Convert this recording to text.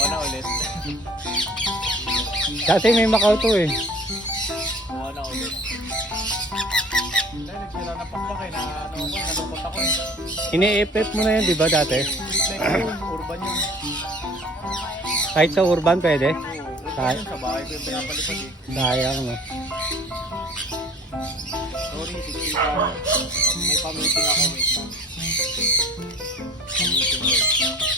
Wala ulit. Dati may Macau to eh. Wala ulit. Dahil nagsira na pakpak eh. Nalungkot ako eh. Ini-FF mo na yun, di ba dati? Urban yun. Kahit sa urban pwede? Urban yun. Sa bahay ko yung pinapalipad eh. Sayang no. Sorry, 60 pa. May pa-meeting ako. Wait lang. Pa-meeting ko.